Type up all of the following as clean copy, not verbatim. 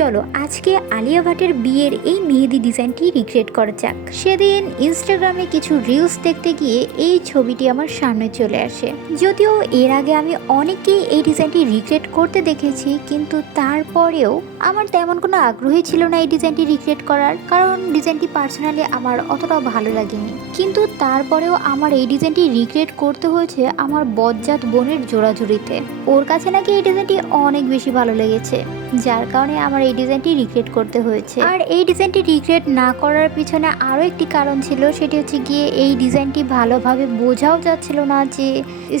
চলো আজকে আলিয়া ভাটের বিয়ের এই মেহেদি ডিজাইনটি রিক্রিয়েট করা যাক। সেদিন ইনস্টাগ্রামে কিছু রিলস দেখতে গিয়ে এই ছবিটি আমার সামনে চলে আসে। যদিও এর আগে আমি অনেকেই এই ডিজাইনটি রিক্রিয়েট করতে দেখেছি, কিন্তু তারপরেও আমার তেমন কোনো আগ্রহী ছিল না এই ডিজাইনটি রিক্রিয়েট করার, কারণ ডিজাইনটি পার্সোনালি আমার অতটাও ভালো লাগেনি। কিন্তু তারপরেও আমার এই ডিজাইনটি রিক্রিয়েট করতে হয়েছে আমার বজ্জাত বোনের জোড়াজুড়িতে। ওর কাছে নাকি এই ডিজাইনটি অনেক বেশি ভালো লেগেছে, যার কারণে আমার এই ডিজাইনটি রিক্রিয়েট করতে হয়েছে। আর এই ডিজাইনটি রিক্রিয়েট না করার পিছনে আরও একটি কারণ ছিল, সেটি হচ্ছে গিয়ে এই ডিজাইনটি ভালোভাবে বোঝাও যাচ্ছিল না যে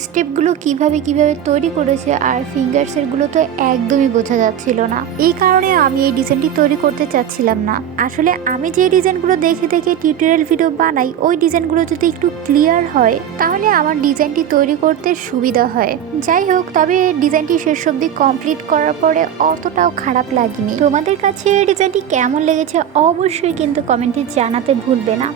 স্টেপগুলো কিভাবে তৈরি করেছে, আর ফিঙ্গার্সেরগুলো তো একদমই বোঝা যাচ্ছিল না। এই কারণে আমি এই ডিজাইনটি তৈরি করতে চাচ্ছিলাম না। আসলে আমি যে ডিজাইনগুলো দেখে টিউটোরিয়াল ভিডিও বানাই, ওই ডিজাইনগুলো যদি একটু ক্লিয়ার হয় তাহলে আমার ডিজাইনটি তৈরি করতে সুবিধা হয়। যাই হোক, তবে ডিজাইনটি শেষ অবধি কমপ্লিট করার পরে অতটাও খারাপ লাগেনি। তোমাদের কাছে এই ডিজাইনটি কেমন লেগেছে অবশ্যই কিন্তু কমেন্টে জানাতে ভুলবে না।